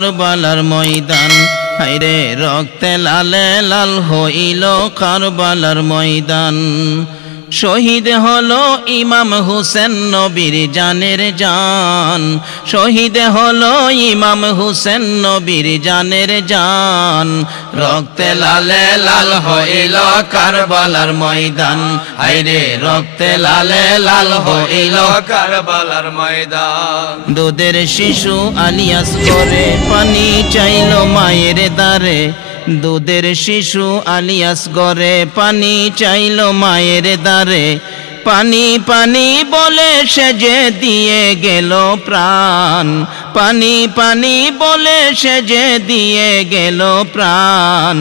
কারবালার ময়দান হায়রে রক্তে লালে লাল হইল কারবালার ময়দান। শহীদ হলো ইমাম হুসেন নবীর জানের জান, শহীদ হলো ইমাম হুসেন নবীর জানের জান। রক্তে লালে লাল হইল কারবালার ময়দান হায়রে রক্তে লালে লাল হইল কারবালার ময়দান। দুধের শিশু আলিয়াস করে পানি চাইল মায়ের দ্বারে, দুধের শিশু আলিয়াস গরে পানি চাইল মায়ের দ্বারে। পানি পানি বলে সে যে দিয়ে গেল প্রাণ, পানি পানি বলে সে যে দিয়ে গেল প্রাণ।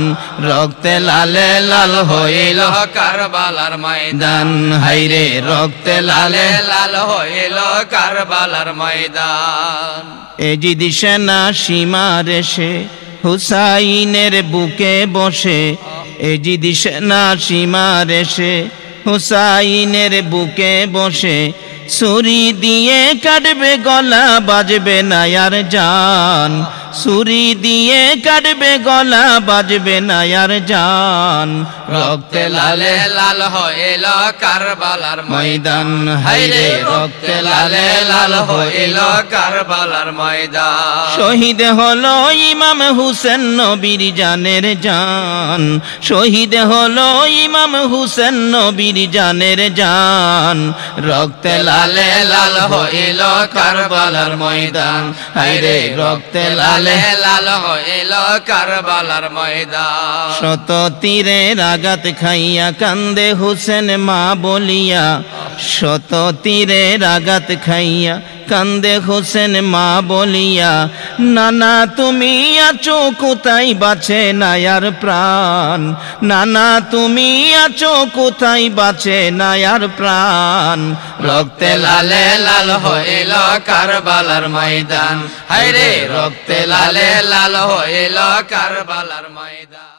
রক্তে লালে লাল হইল কারবালার ময়দান হায়রে রক্তে লালে লাল হইল কারবালার ময়দান। এজিদ সেনা সীমার এসে হুসাইনের বুকে বসে, এজিদ সেনা সীমার এসে হুসাইনের বুকে বসে। ছুরি দিয়ে কাটবে গলা বাজবে না আর জান, ছুরি দিয়ে কাটবে গলা বাজবে না আর জান। রক্তে লালে লাল হইল কারবালার ময়দান হায়রে রক্তে লালে লাল হইল কারবালার ময়দান। শহীদ হলো ইমাম হুসেন নবীর জানের জান, শহীদ হলো ইমাম হুসেন নবীর জানের জান। রক্তে লালে লাল হইল কারবালার ময়দান হায়রে রক্তে লালে লাল হইল কারবালার ময়দান। শত তীরের আঘাত খাইয়া কান্দে হুসেন মা বলিয়া, শত তীরের আঘাত খাইয়া কান্দে হুসেন মা বলিয়া। নানা তুমি আছো কোথায় বাঁচে না আর প্রাণ, নানা তুমি আছো কোথায় বাঁচে না আর প্রাণ। রক্তে লালে লাল হইল কারবালার ময়দান হায়রে রক্তে লালে লাল হইল কারবালার ময়দান।